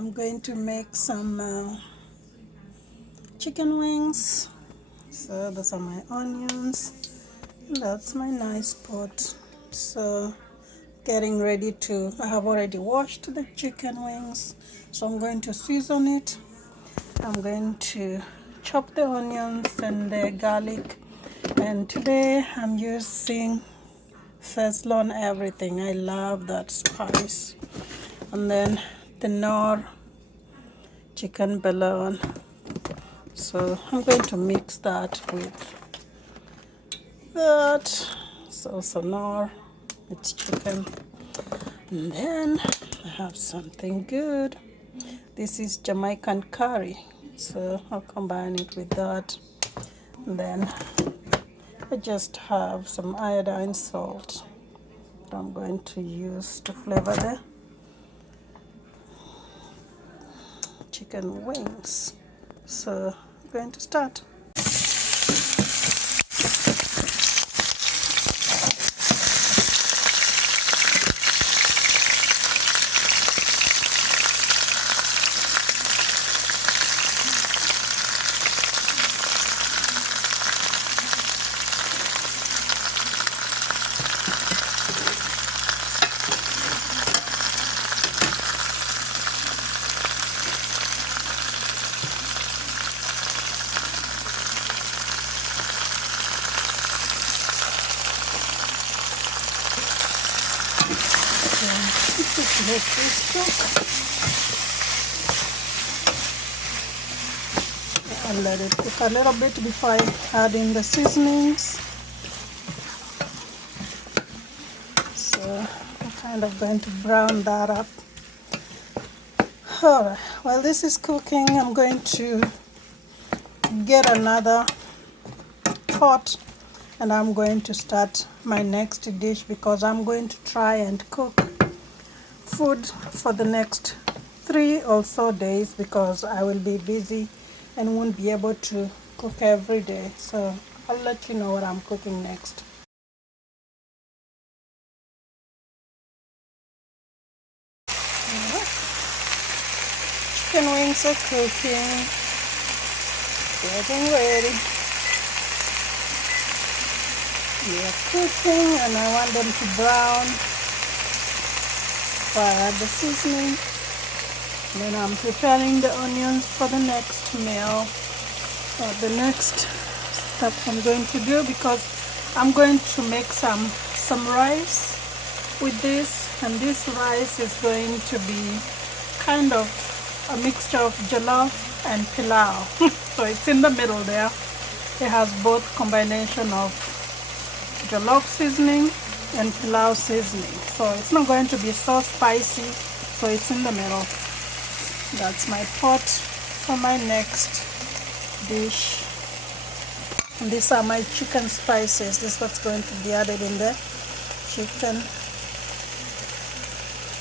I'm going to make some chicken wings. So those are my onions. That's my nice pot. So getting ready to, I have already washed the chicken wings. So I'm going to season it. I'm going to chop the onions and the garlic. And today I'm using Szechuan everything. I love that spice. And then the Knorr chicken bouillon. So I'm going to mix that with that. So Knorr, it's chicken. And then I have something good. This is Jamaican curry. So I'll combine it with that. And then I just have some iodine salt that I'm going to use to flavor the chicken wings. So I'm going to start. I'll let it cook a little bit before I add in the seasonings. So I'm kind of going to brown that up. Alright, while this is cooking, I'm going to get another pot and I'm going to start my next dish because I'm going to try and cook food for the next 3 or so days because I will be busy and won't be able to cook every day. So I'll let you know what I'm cooking next. Chicken wings are cooking, getting ready. They're cooking and I want them to brown before I add the seasoning. Then I'm preparing the onions for the next meal, or the next step I'm going to do, because I'm going to make some rice with this, and this rice is going to be kind of a mixture of jollof and pilau. So it's in the middle there. It has both combination of jollof seasoning and pilau seasoning. So it's not going to be so spicy, so it's in the middle. That's my pot for my next dish. And these are my chicken spices. This is what's going to be added in the chicken.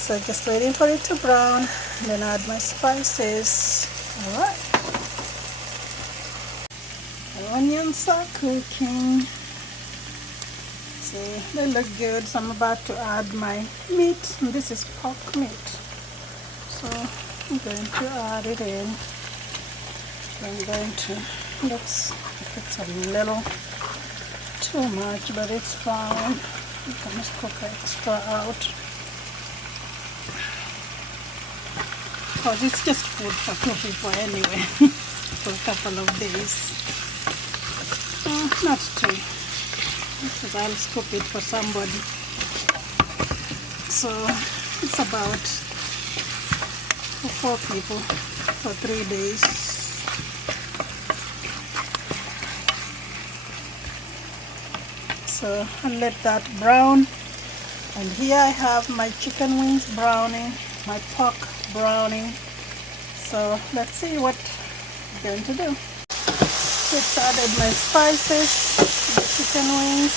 So just waiting for it to brown, then add my spices. Alright. The onions are cooking. See, they look good. So I'm about to add my meat. And this is pork meat. So I'm going to add it in. So I'm going to, looks like it's a little too much, but it's fine. You can just cook extra out. Because it's just food for 2 people anyway, for a couple of days. Not 2, because I'll scoop it for somebody. So it's about for 4 people for 3 days. So I'll let that brown. And here I have my chicken wings browning, my pork browning. So let's see what I'm going to do. Just added my spices, the chicken wings,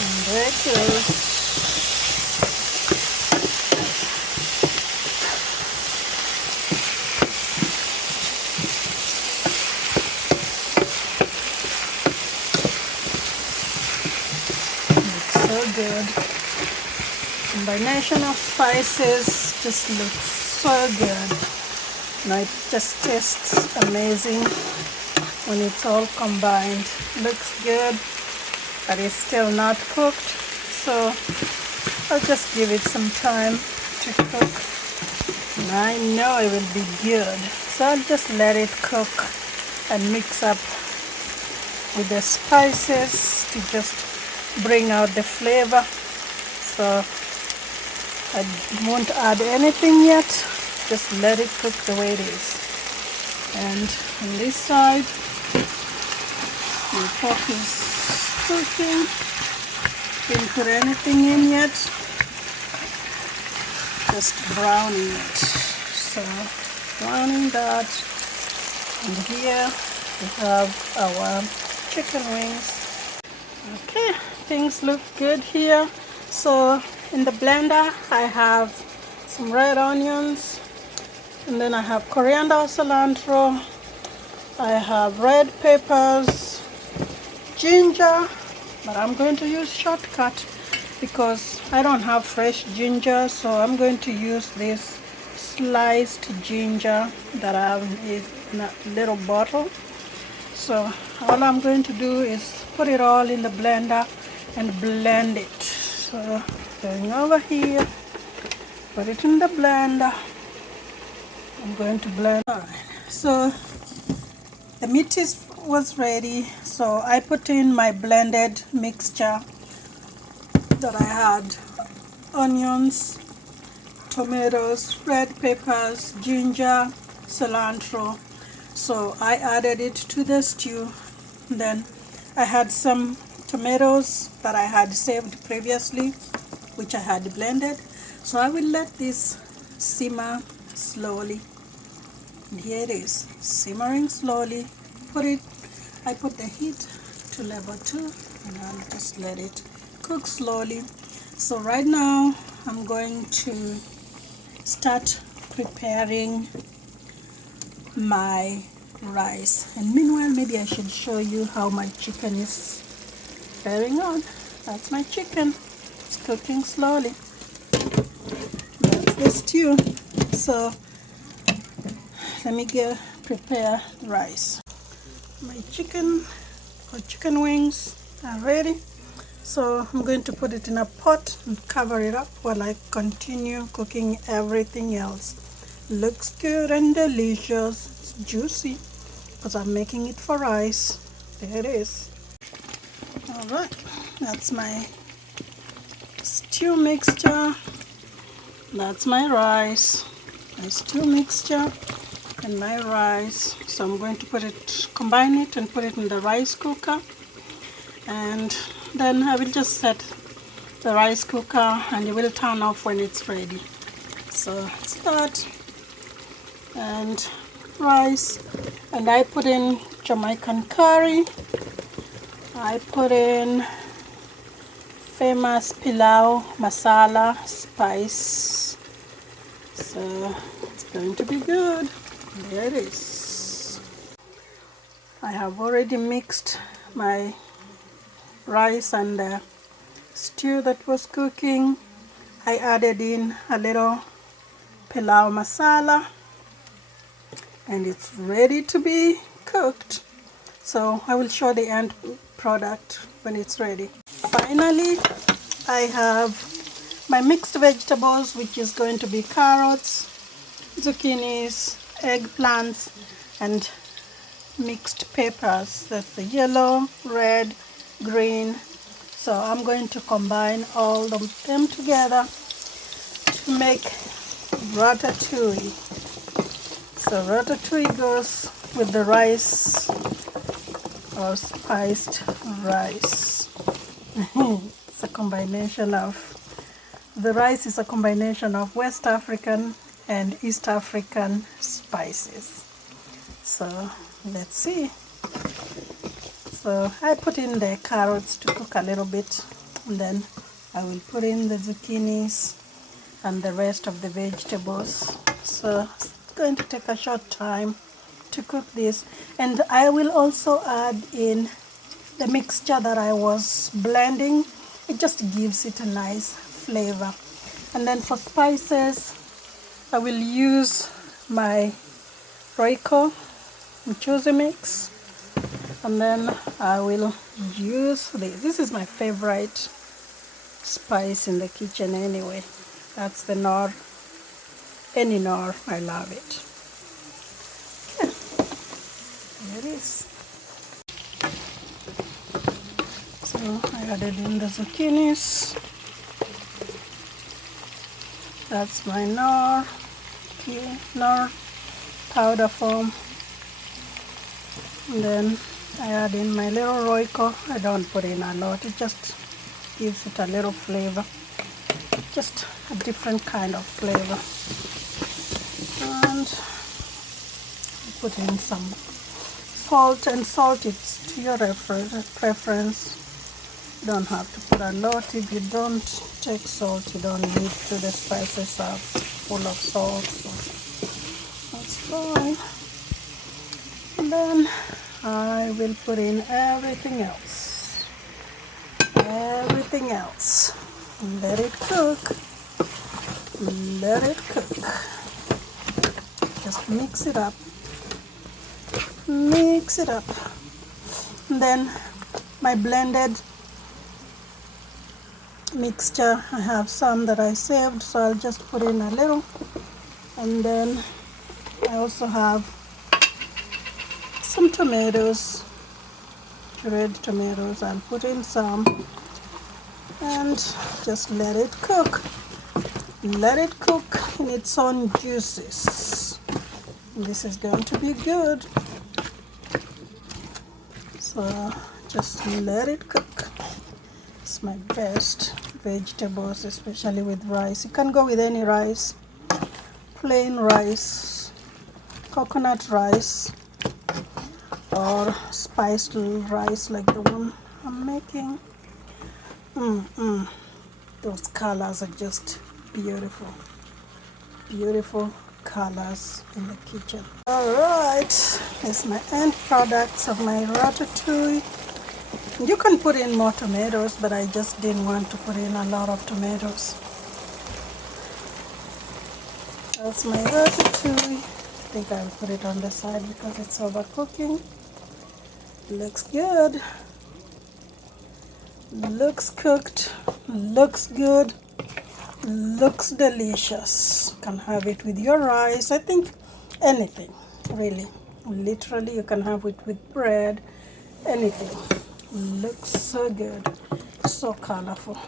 and there it goes. Looks so good. Combination of spices just looks so good. Now it just tastes amazing when it's all combined. Looks good, but it's still not cooked, so I'll just give it some time to cook. And I know it will be good, so I'll just let it cook and mix up with the spices to just bring out the flavor. So I won't add anything yet, just let it cook the way it is. And on this side, the pork is cooking. Didn't put anything in yet, just browning it. So browning that, and here we have our chicken wings. Okay, things look good here. So in the blender I have some red onions, and then I have coriander, cilantro, I have red peppers, ginger, but I'm going to use shortcut because I don't have fresh ginger, so I'm going to use this sliced ginger that I have in a little bottle. So all I'm going to do is put it all in the blender and blend it. So going over here, put it in the blender. I'm going to blend. All right. So the meat was ready, so I put in my blended mixture that I had: onions, tomatoes, red peppers, ginger, cilantro. So I added it to the stew. Then I had some tomatoes that I had saved previously, which I had blended. So I will let this simmer slowly. And here it is, simmering slowly. I put the heat to level 2, and I'll just let it cook slowly. So right now I'm going to start preparing my rice, and meanwhile maybe I should show you how my chicken is faring on. That's my chicken. It's cooking slowly. That's the stew. So let me go prepare rice. My chicken or chicken wings are ready, so I'm going to put it in a pot and cover it up while I continue cooking everything else. Looks good and delicious. It's juicy because I'm making it for rice. There it is. All right, that's my stew mixture. That's my rice, my stew mixture and my rice. So I'm going to combine it and put it in the rice cooker, and then I will just set the rice cooker and it will turn off when it's ready. So it's that and rice, and I put in Jamaican curry, I put in famous pilau masala spice. So it's going to be good. There it is. I have already mixed my rice and the stew that was cooking. I added in a little pilau masala, and it's ready to be cooked. So I will show the end product when it's ready. Finally, I have my mixed vegetables, which is going to be carrots, zucchinis, eggplants, and mixed peppers. That's the yellow, red, green. So I'm going to combine all of them together to make ratatouille. So ratatouille goes with the rice, or spiced rice. It's a combination of, the rice is a combination of West African and East African spices. So let's see. So I put in the carrots to cook a little bit, and then I will put in the zucchinis and the rest of the vegetables. So it's going to take a short time to cook this, and I will also add in the mixture that I was blending. It just gives it a nice flavor. And then for spices, I will use my Royco Mchuzi mix, and then I will use this. This is my favorite spice in the kitchen anyway. That's the Knorr. Any Knorr, I love it. Yeah, there it is. So I added in the zucchinis. That's my Knorr powder form. And then I add in my little Royco. I don't put in a lot, it just gives it a little flavor, just a different kind of flavor. And put in some salt, and salt it's to your preference. You don't have to put a lot. If you don't take salt, you don't need to. The spices are full of salt, so that's fine. And then I will put in everything else. Everything else. Let it cook. Let it cook. Just mix it up. Mix it up. And then my blended mixture, I have some that I saved, so I'll just put in a little. And then I also have some tomatoes, red tomatoes. I'll put in some and just let it cook. Let it cook in its own juices. This is going to be good. So just let it cook. It's my best vegetables, especially with rice. You can go with any rice, plain rice, coconut rice, or spiced rice like the one I'm making. Those colors are just beautiful. Beautiful colors in the kitchen. Alright, here's my end products of my ratatouille. You can put in more tomatoes, but I just didn't want to put in a lot of tomatoes. That's my ratatouille. I think I'll put it on the side because it's overcooking. Looks good. Looks cooked. Looks good. Looks delicious. You can have it with your rice. I think anything, really. Literally, you can have it with bread. Anything. Looks so good. So colorful.